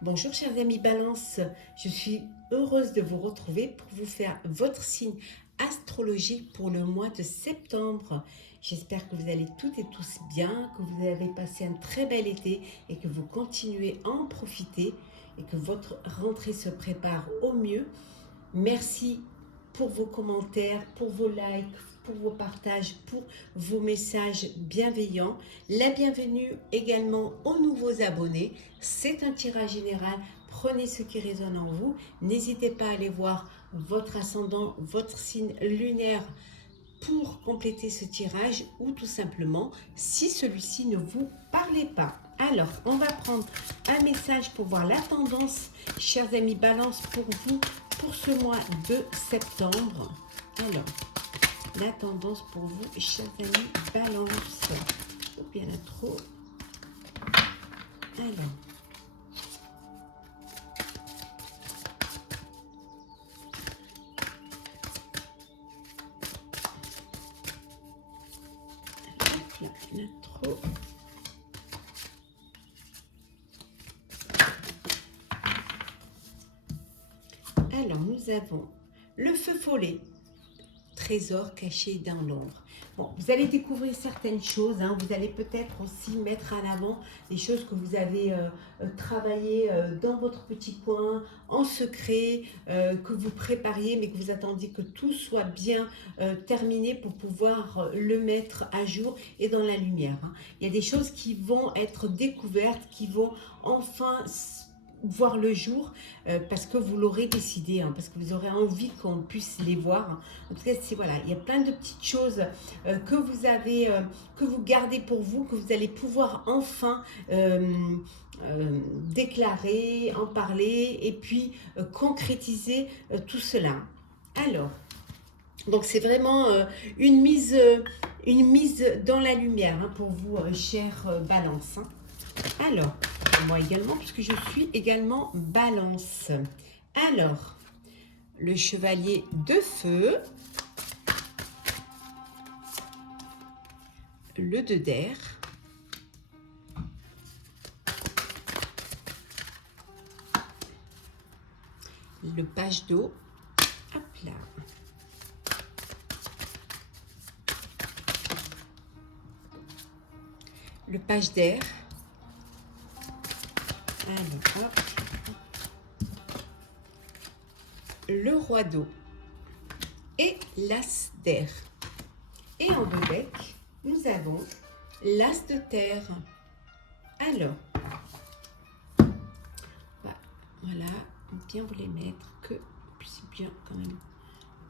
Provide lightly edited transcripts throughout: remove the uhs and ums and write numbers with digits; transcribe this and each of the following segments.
Bonjour chers amis Balance, je suis heureuse de vous retrouver pour vous faire votre signe astrologique pour le mois de septembre. J'espère que vous allez toutes et tous bien, que vous avez passé un très bel été et que vous continuez à en profiter et que votre rentrée se prépare au mieux. Merci pour vos commentaires, pour vos likes, pour vos partages, pour vos messages bienveillants. La bienvenue également aux nouveaux abonnés. C'est un tirage général. Prenez ce qui résonne en vous. N'hésitez pas à aller voir votre ascendant, votre signe lunaire pour compléter ce tirage ou tout simplement si celui-ci ne vous parlait pas. Alors, on va prendre un message pour voir la tendance, chers amis Balance, pour vous, pour ce mois de septembre. Alors, la tendance pour vous, chers amis Balance. Ou bien là trop. Alors. Là, il y en a trop. Alors, nous avons le feu follet, trésor caché dans l'ombre. Bon, vous allez découvrir certaines choses, hein. Vous allez peut-être aussi mettre en avant des choses que vous avez travaillées dans votre petit coin, en secret, que vous prépariez, mais que vous attendiez que tout soit bien terminé pour pouvoir le mettre à jour et dans la lumière, hein. Il y a des choses qui vont être découvertes, qui vont enfin voir le jour parce que vous l'aurez décidé, hein, parce que vous aurez envie qu'on puisse les voir, hein. En tout cas, c'est voilà, il y a plein de petites choses que vous avez, que vous gardez pour vous, que vous allez pouvoir enfin déclarer, en parler et puis concrétiser tout cela. Alors, donc c'est vraiment une mise dans la lumière, hein, pour vous, chère Balance, hein. Alors, moi également, puisque je suis également Balance. Alors, le chevalier de feu, le 2 d'air, le page d'eau, hop là, le page d'air, alors, hop, le roi d'eau et l'as d'air. Et en bec, nous avons l'as de terre. Alors, voilà, bien vous les mettre, que vous puissiez bien quand même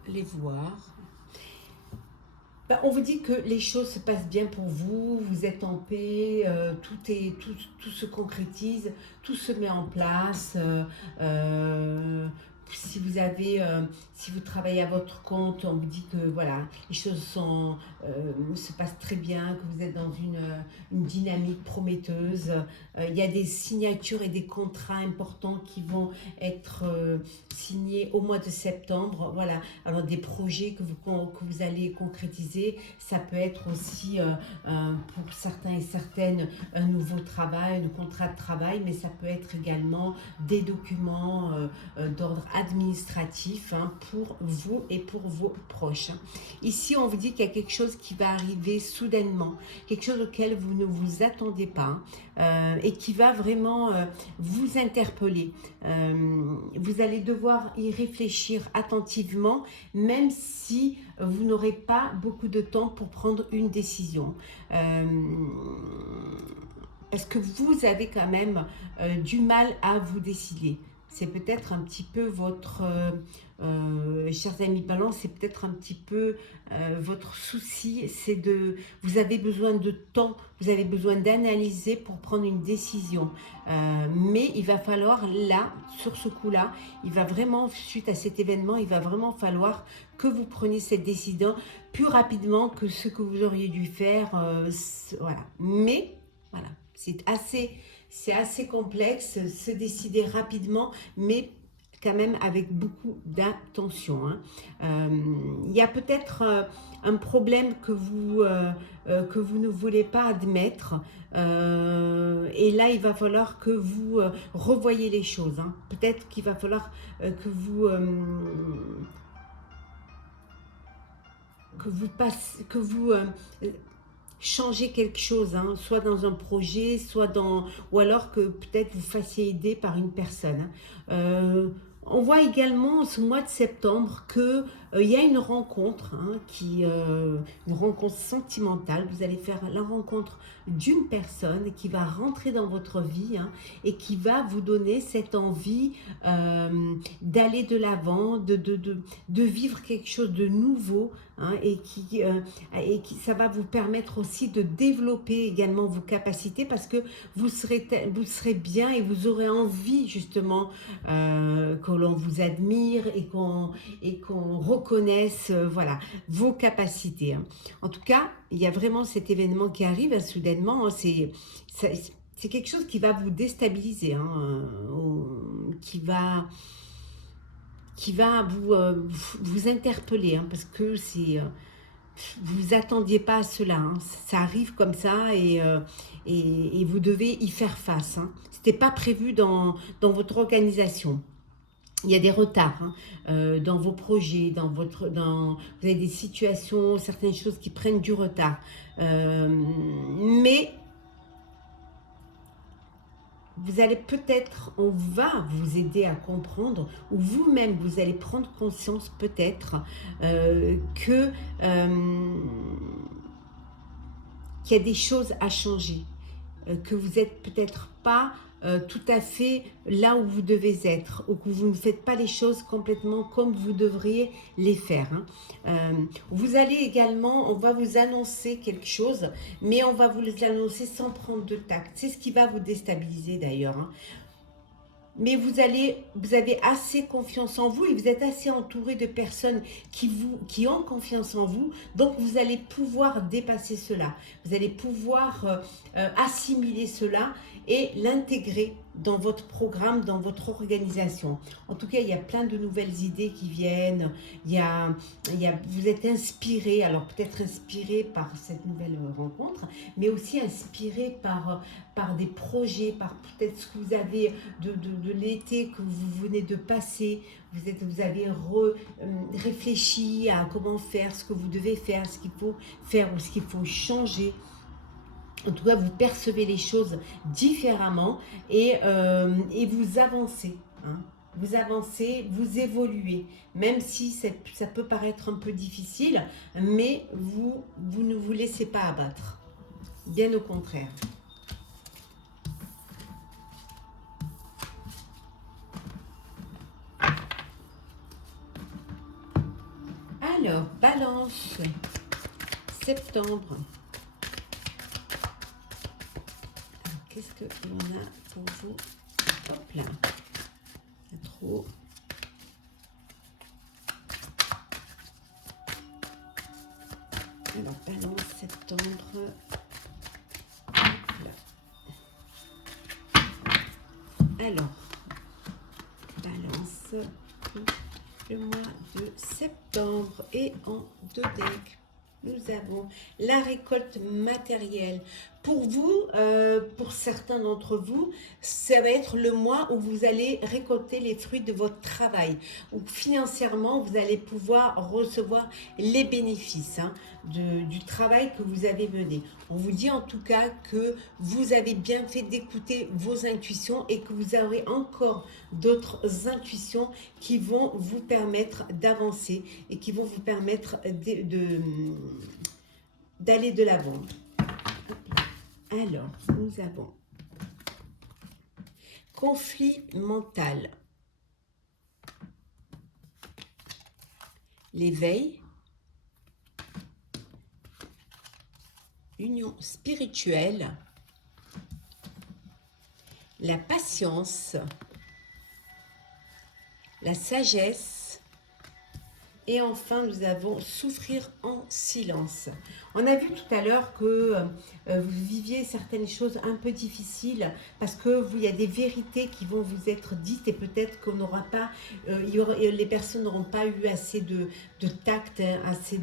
les voir. On vous dit que les choses se passent bien pour vous, vous êtes en paix, tout se concrétise, tout se met en place. Si vous avez, si vous travaillez à votre compte, on vous dit que voilà, les choses se passent très bien, que vous êtes dans une dynamique prometteuse. Il y a des signatures et des contrats importants qui vont être signés au mois de septembre. Voilà, alors des projets que vous allez concrétiser. Ça peut être aussi pour certains et certaines un nouveau travail, un contrat de travail, mais ça peut être également des documents d'ordre administratif, hein, pour vous et pour vos proches, hein. Ici, on vous dit qu'il y a quelque chose qui va arriver soudainement, quelque chose auquel vous ne vous attendez pas, hein, et qui va vraiment vous interpeller. Vous allez devoir y réfléchir attentivement, même si vous n'aurez pas beaucoup de temps pour prendre une décision. Parce que vous avez quand même du mal à vous décider. C'est peut-être un petit peu votre, chers amis Balance, c'est peut-être un petit peu votre souci, c'est vous avez besoin de temps, vous avez besoin d'analyser pour prendre une décision. Mais il va falloir là, sur ce coup-là, il va vraiment, suite à cet événement, il va vraiment falloir que vous preniez cette décision plus rapidement que ce que vous auriez dû faire. Voilà. Mais, voilà, c'est assez complexe, se décider rapidement, mais quand même avec beaucoup d'attention, hein. Il y a peut-être un problème que vous ne voulez pas admettre. Et là, il va falloir que vous revoyez les choses, hein. Peut-être qu'il va falloir que vous changer quelque chose, hein, soit dans un projet, ou alors que peut-être vous fassiez aider par une personne, hein. On voit également ce mois de septembre que il y a une rencontre, hein, une rencontre sentimentale. Vous allez faire la rencontre d'une personne qui va rentrer dans votre vie, hein, et qui va vous donner cette envie d'aller de l'avant, de vivre quelque chose de nouveau, hein, ça va vous permettre aussi de développer également vos capacités parce que vous serez bien et vous aurez envie justement que l'on vous admire et qu'on reconnaisse voilà, vos capacités, hein. En tout cas, il y a vraiment cet événement qui arrive soudainement, hein. C'est quelque chose qui va vous déstabiliser, hein, qui va vous interpeller, hein, parce que vous vous attendiez pas à cela, hein. Ça arrive comme ça et vous devez y faire face, hein. C'était pas prévu dans votre organisation. Il y a des retards, hein, dans vos projets, vous avez des situations, certaines choses qui prennent du retard. Mais vous allez peut-être, on va vous aider à comprendre, ou vous-même, vous allez prendre conscience peut-être que qu'il y a des choses à changer, que vous n'êtes peut-être pas tout à fait là où vous devez être, ou que vous ne faites pas les choses complètement comme vous devriez les faire, hein. Vous allez également, on va vous annoncer quelque chose, mais on va vous l'annoncer sans prendre de tact. C'est ce qui va vous déstabiliser d'ailleurs, hein. Mais vous avez assez confiance en vous et vous êtes assez entouré de personnes qui ont confiance en vous. Donc, vous allez pouvoir dépasser cela. Vous allez pouvoir assimiler cela et l'intégrer dans votre programme, dans votre organisation. En tout cas, il y a plein de nouvelles idées qui viennent. Vous êtes inspiré, alors peut-être inspiré par cette nouvelle rencontre, mais aussi inspiré par des projets, par peut-être ce que vous avez de l'été que vous venez de passer. Vous avez réfléchi à comment faire, ce que vous devez faire, ce qu'il faut faire ou ce qu'il faut changer. En tout cas, vous percevez les choses différemment et vous avancez, hein. Vous avancez, vous évoluez, même si ça peut paraître un peu difficile, mais vous ne vous laissez pas abattre. Bien au contraire. Alors, Balance, septembre. Qu'est-ce que l'on a pour vous? Hop là, pas trop. Alors, Balance, septembre. Alors, Balance, le mois de septembre et en 2 decks. Nous avons la récolte matérielle. Pour vous, pour certains d'entre vous, ça va être le mois où vous allez récolter les fruits de votre travail. Où financièrement, vous allez pouvoir recevoir les bénéfices, hein, du travail que vous avez mené. On vous dit en tout cas que vous avez bien fait d'écouter vos intuitions et que vous aurez encore d'autres intuitions qui vont vous permettre d'avancer et qui vont vous permettre d'aller de l'avant. Alors, nous avons conflit mental, l'éveil, union spirituelle, la patience, la sagesse Et enfin, nous avons souffrir en silence. On a vu tout à l'heure que vous viviez certaines choses un peu difficiles parce que il y a des vérités qui vont vous être dites et peut-être qu'on n'aura pas, les personnes n'auront pas eu assez de tact, hein, assez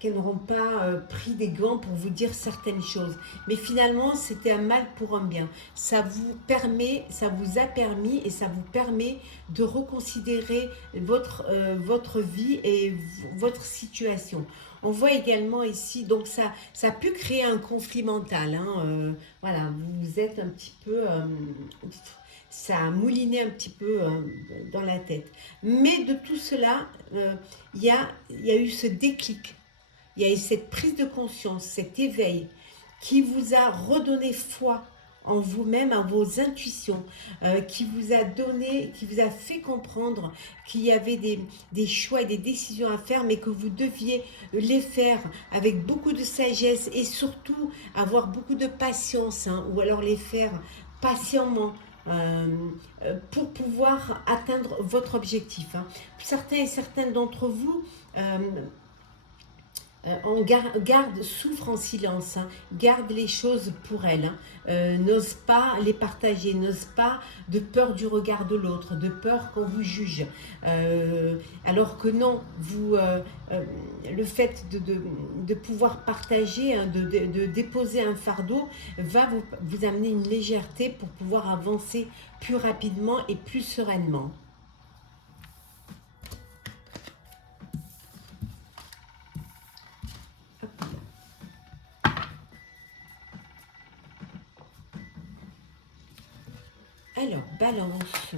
qu'elles n'auront pas pris des gants pour vous dire certaines choses. Mais finalement, c'était un mal pour un bien. Ça vous permet, ça vous a permis et ça vous permet de reconsidérer votre vie et votre situation. On voit également ici, donc ça a pu créer un conflit mental. Hein, voilà, vous êtes un petit peu... ça a mouliné un petit peu dans la tête. Mais de tout cela, il y a eu ce déclic, il y a eu cette prise de conscience, cet éveil qui vous a redonné foi en vous-même, en vos intuitions, qui vous a donné, qui vous a fait comprendre qu'il y avait des choix et des décisions à faire, mais que vous deviez les faire avec beaucoup de sagesse et surtout avoir beaucoup de patience, hein, ou alors les faire patiemment. Pour pouvoir atteindre votre objectif. Hein. Certains et certaines d'entre vous garde, souffre en silence, hein, garde les choses pour elle, hein, n'ose pas les partager, n'ose pas de peur du regard de l'autre, de peur qu'on vous juge. Alors que non, le fait de pouvoir partager, hein, de déposer un fardeau, va vous amener une légèreté pour pouvoir avancer plus rapidement et plus sereinement. Alors, balance.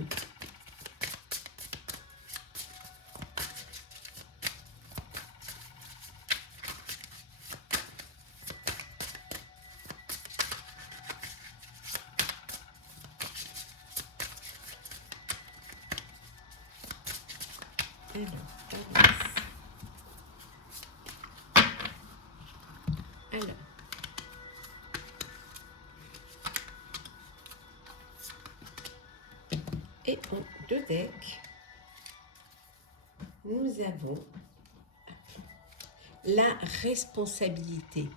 Alors, balance. Alors. Et en deux decks, nous avons la responsabilité.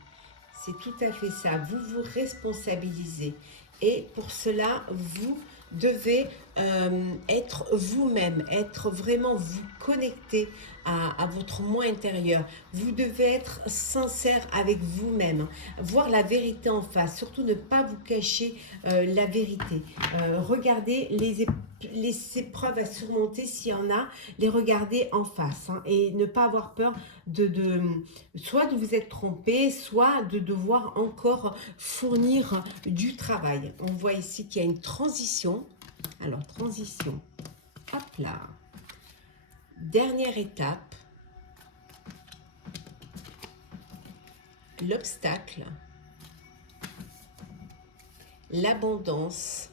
C'est tout à fait ça. Vous vous responsabilisez. Et pour cela, vous devez être vous-même, être vraiment vous connecter à votre moi intérieur. Vous devez être sincère avec vous-même, voir la vérité en face, surtout ne pas vous cacher la vérité. Regardez les épreuves à surmonter s'il y en a, les regarder en face, hein, et ne pas avoir peur soit de vous être trompé, soit de devoir encore fournir du travail. On voit ici qu'il y a une transition. Alors, transition. Hop là. Dernière étape. L'obstacle. L'abondance.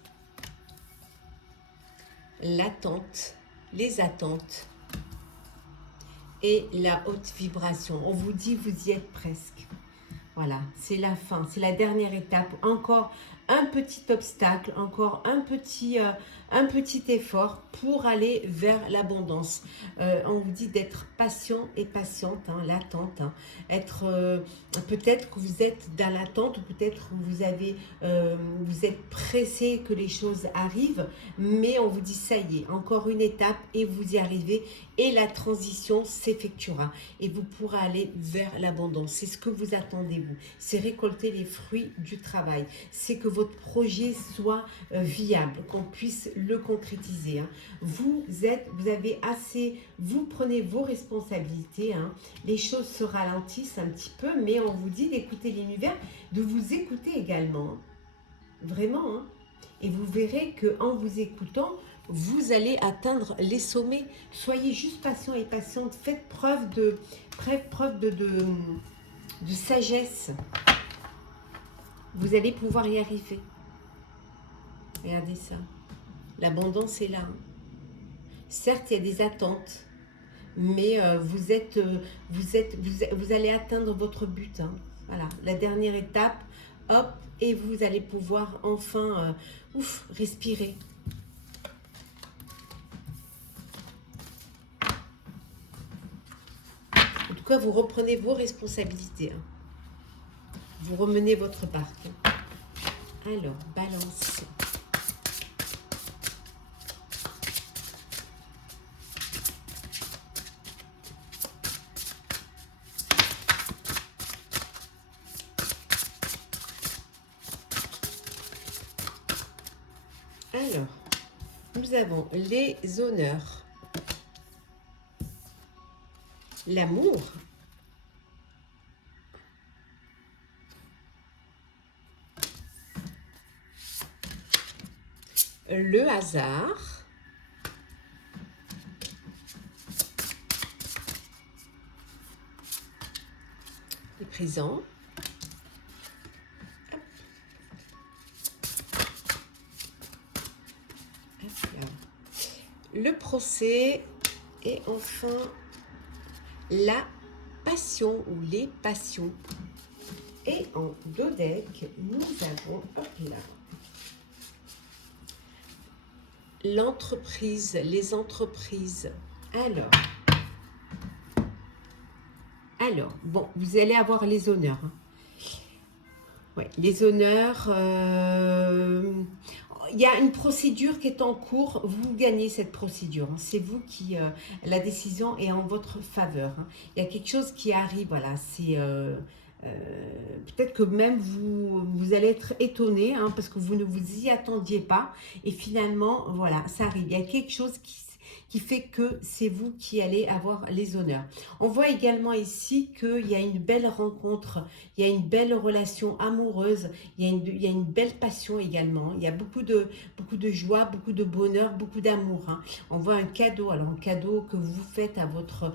L'attente. Les attentes. Et la haute vibration. On vous dit, vous y êtes presque. Voilà, c'est la fin, c'est la dernière étape. Encore un petit obstacle, encore un petit effort pour aller vers l'abondance. On vous dit d'être patient et patiente, hein, l'attente. Hein. Peut-être que vous êtes dans l'attente, peut-être que vous êtes pressé que les choses arrivent, mais on vous dit ça y est, encore une étape et vous y arrivez et la transition s'effectuera et vous pourrez aller vers l'abondance. C'est ce que vous attendez, vous. C'est récolter les fruits du travail. C'est que votre projet soit viable, qu'on puisse le concrétiser. Hein. Vous avez assez, vous prenez vos responsabilités. Hein. Les choses se ralentissent un petit peu, mais on vous dit d'écouter l'univers, de vous écouter également. Vraiment. Hein. Et vous verrez qu'en vous écoutant, vous allez atteindre les sommets. Soyez juste patient et patiente. Faites preuve de sagesse. Vous allez pouvoir y arriver. Regardez ça. L'abondance est là. Certes, il y a des attentes, mais vous allez atteindre votre but. Hein. Voilà, la dernière étape hop, et vous allez pouvoir enfin, ouf, respirer. En tout cas, vous reprenez vos responsabilités. Hein. Vous remenez votre barque. Alors, Balance. Alors, nous avons les honneurs, l'amour, le hasard, le présent, le procès et enfin la passion ou les passions. Et en dos deck, nous avons hop là, l'entreprise, les entreprises. Alors, bon, vous allez avoir les honneurs. Hein. Ouais, les honneurs. Il y a une procédure qui est en cours. Vous gagnez cette procédure. Hein. C'est vous qui. La décision est en votre faveur. Hein. Il y a quelque chose qui arrive. Voilà, c'est. Peut-être que même vous allez être étonné hein, parce que vous ne vous y attendiez pas et finalement voilà ça arrive, il y a quelque chose qui fait que c'est vous qui allez avoir les honneurs. On voit également ici qu'il y a une belle rencontre, il y a une belle relation amoureuse, il y a une belle passion également, il y a beaucoup de joie, beaucoup de bonheur, beaucoup d'amour. Hein. On voit un cadeau, alors un cadeau que vous faites à votre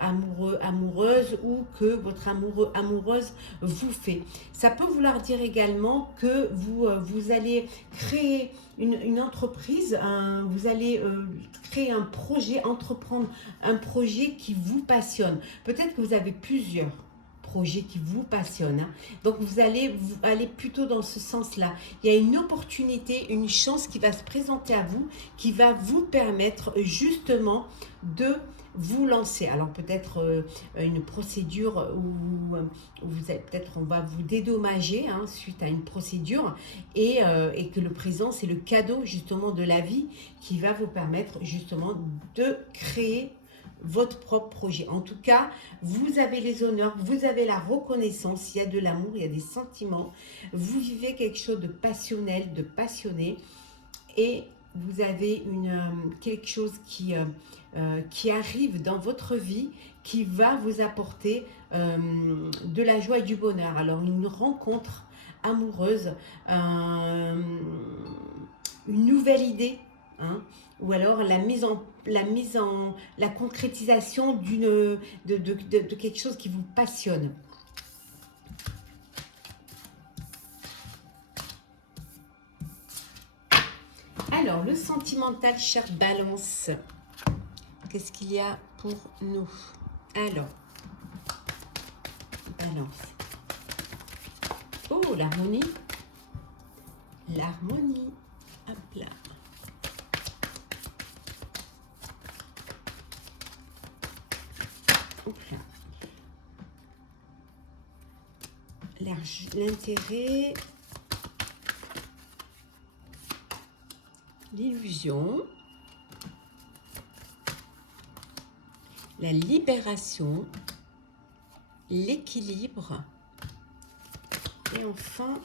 amoureux, amoureuse ou que votre amoureux, amoureuse vous fait. Ça peut vouloir dire également que vous allez créer une entreprise, vous allez créer un projet, entreprendre un projet qui vous passionne. Peut-être que vous avez plusieurs projets qui vous passionnent. Hein. Donc vous allez aller plutôt dans ce sens-là. Il y a une opportunité, une chance qui va se présenter à vous, qui va vous permettre justement de vous lancer. Alors peut-être une procédure où vous allez, peut-être on va vous dédommager hein, suite à une procédure et que le présent c'est le cadeau justement de la vie qui va vous permettre justement de créer votre propre projet. En tout cas, vous avez les honneurs, vous avez la reconnaissance, il y a de l'amour, il y a des sentiments, vous vivez quelque chose de passionnel, de passionné et vous avez quelque chose qui arrive dans votre vie qui va vous apporter de la joie et du bonheur. Alors une rencontre amoureuse, une nouvelle idée, hein, ou alors la concrétisation de quelque chose qui vous passionne. Alors, le sentimental, chère Balance, qu'est-ce qu'il y a pour nous? Alors, Balance. Oh, l'harmonie. L'harmonie. Hop là. L'intérêt. L'illusion, la libération, l'équilibre et enfin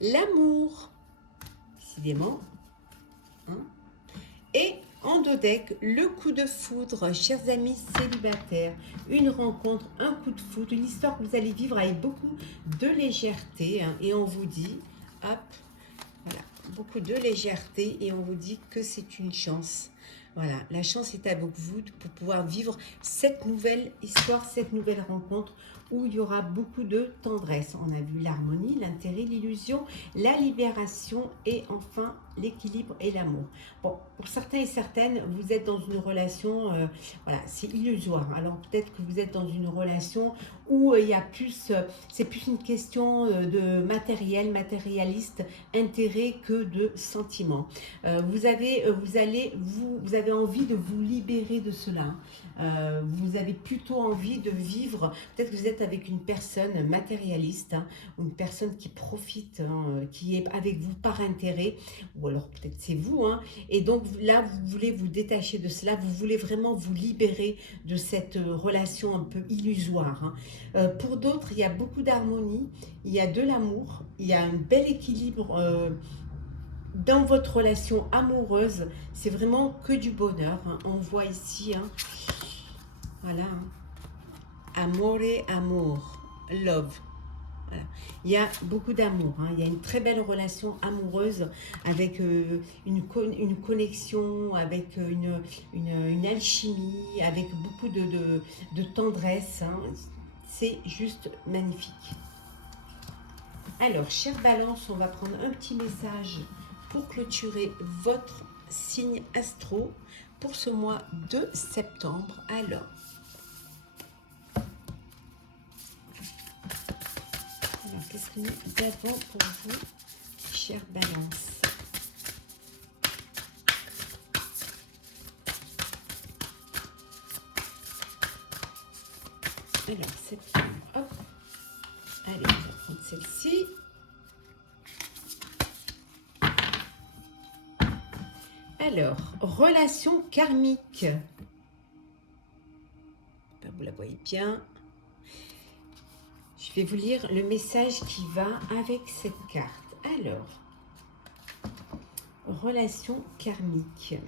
l'amour, décidément. Hein. Et en dos deck, le coup de foudre, chers amis célibataires, une rencontre, un coup de foudre, une histoire que vous allez vivre avec beaucoup de légèreté hein, et on vous dit, hop, voilà, beaucoup de légèreté et on vous dit que c'est une chance. Voilà, la chance est avec vous pour pouvoir vivre cette nouvelle histoire, cette nouvelle rencontre où il y aura beaucoup de tendresse. On a vu l'harmonie, l'intérêt, l'illusion, la libération et enfin l'équilibre et l'amour. Bon, pour certains et certaines, vous êtes dans une relation, voilà, c'est illusoire. Alors peut-être que vous êtes dans une relation où il y a plus, c'est plus une question de matériel, matérialiste, intérêt que de sentiment. Vous avez envie de vous libérer de cela. Vous avez plutôt envie de vivre, peut-être que vous êtes avec une personne matérialiste, hein, ou une personne qui profite, hein, qui est avec vous par intérêt, ou alors peut-être c'est vous, hein, et donc là vous voulez vous détacher de cela, vous voulez vraiment vous libérer de cette relation un peu illusoire, hein. Pour d'autres, il y a beaucoup d'harmonie, il y a de l'amour, il y a un bel équilibre dans votre relation amoureuse, c'est vraiment que du bonheur, hein. On voit ici, hein, voilà, hein. Amore, amour, love. Voilà. Il y a beaucoup d'amour, hein. Il y a une très belle relation amoureuse avec une connexion, avec une alchimie, avec beaucoup de tendresse, hein. C'est juste magnifique. Alors, chère Balance, on va prendre un petit message pour clôturer votre signe astro pour ce mois de septembre. Alors, qu'est-ce que nous avons pour vous, chère Balance? Alors, septembre, hop. Allez, on va prendre celle-ci. Alors, relation karmique. Vous la voyez bien. Je vais vous lire le message qui va avec cette carte. Alors, relation karmique.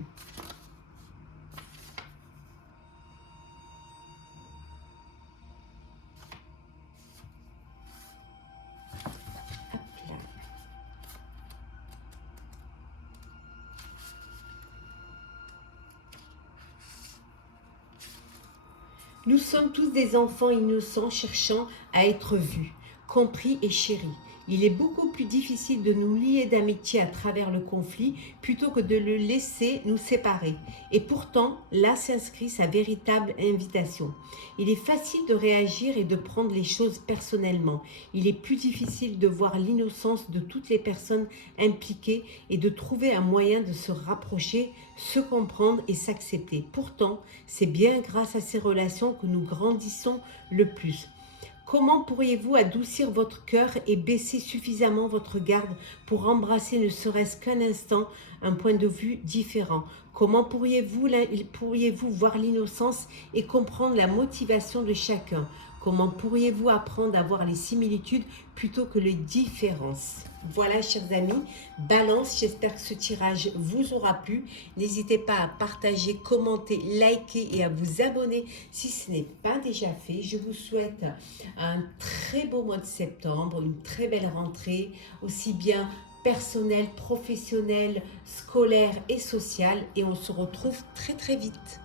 Hop là. Nous sommes tous des enfants innocents cherchant à être vus, compris et chéris. Il est beaucoup plus difficile de nous lier d'amitié à travers le conflit plutôt que de le laisser nous séparer. Et pourtant, là s'inscrit sa véritable invitation. Il est facile de réagir et de prendre les choses personnellement. Il est plus difficile de voir l'innocence de toutes les personnes impliquées et de trouver un moyen de se rapprocher, se comprendre et s'accepter. Pourtant, c'est bien grâce à ces relations que nous grandissons le plus. Comment pourriez-vous adoucir votre cœur et baisser suffisamment votre garde pour embrasser ne serait-ce qu'un instant un point de vue différent? Comment pourriez-vous voir l'innocence et comprendre la motivation de chacun? Comment pourriez-vous apprendre à voir les similitudes plutôt que les différences? Voilà, chers amis, Balance, j'espère que ce tirage vous aura plu. N'hésitez pas à partager, commenter, liker et à vous abonner si ce n'est pas déjà fait. Je vous souhaite un très beau mois de septembre, une très belle rentrée, aussi bien personnelle, professionnelle, scolaire et sociale. Et on se retrouve très très vite.